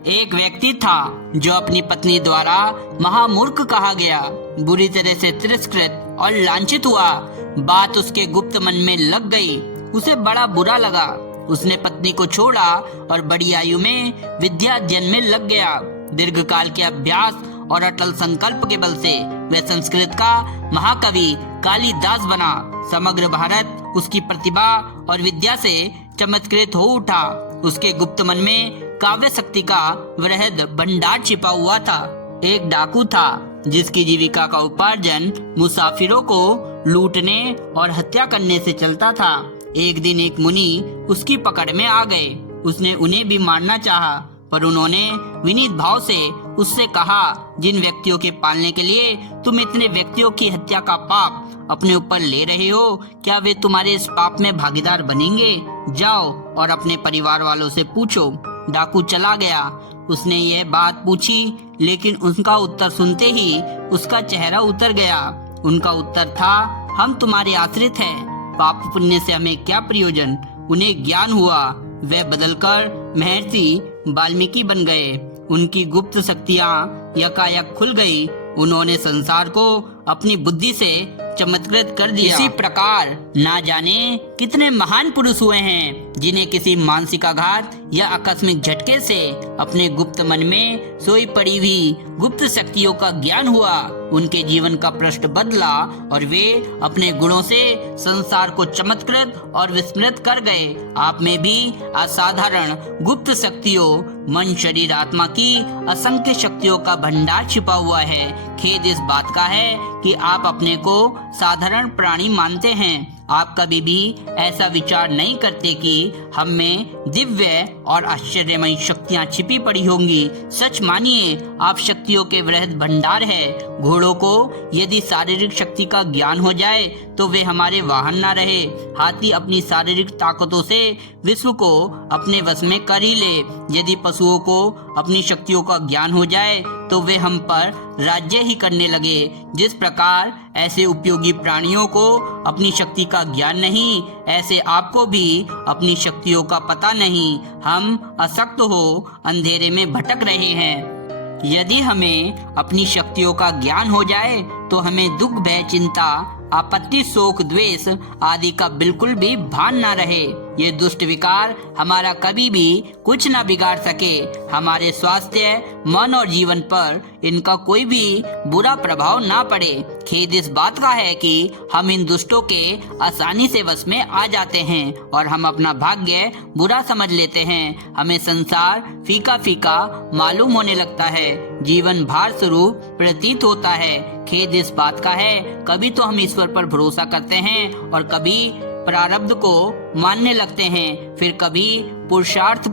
एक व्यक्ति था जो अपनी पत्नी द्वारा महामूर्ख कहा गया, बुरी तरह से तिरस्कृत और लांछित हुआ। बात उसके गुप्त मन में लग गई। उसे बड़ा बुरा लगा। उसने पत्नी को छोड़ा और बड़ी आयु में विद्या अध्ययन में लग गया। दीर्घकाल के अभ्यास और अटल संकल्प के बल से वह संस्कृत का महाकवि कालिदास बना। समग्र भारत उसकी प्रतिभा और विद्या से चमत्कृत हो उठा। उसके गुप्त मन में काव्य शक्ति का वृहद भंडार छिपा हुआ था। एक डाकू था जिसकी जीविका का उपार्जन मुसाफिरों को लूटने और हत्या करने से चलता था। एक दिन एक मुनि उसकी पकड़ में आ गए। उसने उन्हें भी मारना चाहा, पर उन्होंने विनीत भाव से उससे कहा, जिन व्यक्तियों के पालने के लिए तुम इतने व्यक्तियों की हत्या का पाप अपने ऊपर ले रहे हो, क्या वे तुम्हारे इस पाप में भागीदार बनेंगे? जाओ और अपने परिवार वालों से पूछो। डाकू चला गया। उसने यह बात पूछी, लेकिन उनका उत्तर सुनते ही उसका चेहरा उतर गया। उनका उत्तर था, हम तुम्हारे आश्रित हैं, पाप पुण्य से हमें क्या प्रयोजन? उन्हें ज्ञान हुआ। वे बदलकर महर्षि वाल्मीकि बन गए। उनकी गुप्त शक्तियाँ यकायक खुल गई। उन्होंने संसार को अपनी बुद्धि से चमत्कृत कर दिया। इसी प्रकार ना जाने कितने महान पुरुष हुए हैं जिन्हें किसी मानसिक आघात या आकस्मिक झटके से अपने गुप्त मन में सोई पड़ी हुई गुप्त शक्तियों का ज्ञान हुआ। उनके जीवन का पृष्ठ बदला और वे अपने गुणों से संसार को चमत्कृत और विस्मृत कर गए। आप में भी असाधारण गुप्त शक्तियों, मन, शरीर, आत्मा की असंख्य शक्तियों का भंडार छिपा हुआ है। खेद इस बात का है कि आप अपने को साधारण प्राणी मानते हैं। आप कभी भी ऐसा विचार नहीं करते कि हम में दिव्य और आश्चर्यमयी शक्तियां छिपी पड़ी होंगी। सच मानिए, आप शक्तियों के वृहद भंडार है। घोड़ों को यदि शारीरिक शक्ति का ज्ञान हो जाए तो वे हमारे वाहन न रहे। हाथी अपनी शारीरिक ताकतों से विश्व को अपने वश में कर ही ले। यदि पशुओं को अपनी शक्तियों का ज्ञान हो जाए तो वे हम पर राज्य ही करने लगे। जिस प्रकार ऐसे उपयोगी प्राणियों को अपनी शक्ति का ज्ञान नहीं, ऐसे आपको भी अपनी शक्तियों का पता नहीं। हम अशक्त हो अंधेरे में भटक रहे हैं। यदि हमें अपनी शक्तियों का ज्ञान हो जाए तो हमें दुख, भय, चिंता, आपत्ति, शोक, द्वेष आदि का बिल्कुल भी भान ना रहे। ये दुष्ट विकार हमारा कभी भी कुछ ना बिगाड़ सके। हमारे स्वास्थ्य, मन और जीवन पर इनका कोई भी बुरा प्रभाव ना पड़े। खेद इस बात का है कि हम इन दुष्टों के आसानी से वश में आ जाते हैं और हम अपना भाग्य बुरा समझ लेते हैं। हमें संसार फीका फीका मालूम होने लगता है, जीवन भार स्वरूप प्रतीत होता है। खेद इस बात का है, कभी तो हम ईश्वर पर भरोसा करते हैं और कभी प्रारब्ध को मानने लगते हैं, फिर कभी पुरुषार्थ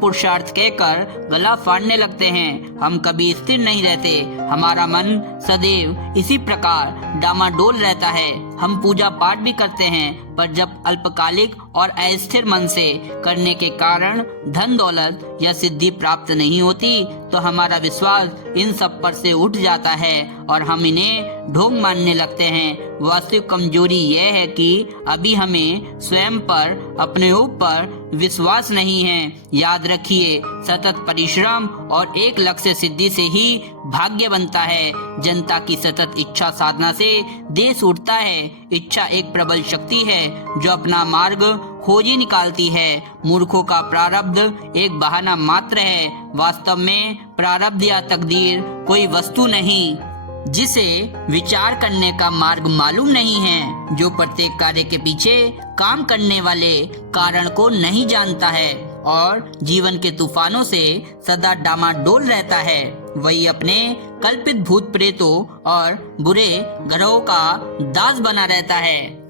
कहकर गला फाड़ने लगते हैं। हम कभी स्थिर नहीं रहते। हमारा मन सदैव इसी प्रकार डामाडोल रहता है। हम पूजा पाठ भी करते हैं, पर जब अल्पकालिक और अस्थिर मन से करने के कारण धन दौलत या सिद्धि प्राप्त नहीं होती तो हमारा विश्वास इन सब पर से उठ जाता है और हम इन्हें ढोंग मानने लगते हैं। वास्तविक कमजोरी यह है कि अभी हमें स्वयं पर, अपने ऊपर विश्वास नहीं है। याद रखिए, सतत परिश्रम और एक लक्ष्य सिद्धि से ही भाग्य बनता है। जनता की सतत इच्छा साधना से देश उठता है। इच्छा एक प्रबल शक्ति है जो अपना मार्ग खोजी निकालती है। मूर्खों का प्रारब्ध एक बहाना मात्र है। वास्तव में प्रारब्ध या तकदीर कोई वस्तु नहीं जिसे विचार करने का मार्ग मालूम नहीं है, जो प्रत्येक कार्य के पीछे काम करने वाले कारण को नहीं जानता है और जीवन के तूफानों से सदा डामाडोल रहता है। वही अपने कल्पित भूत प्रेतों और बुरे ग्रहों का दास बना रहता है।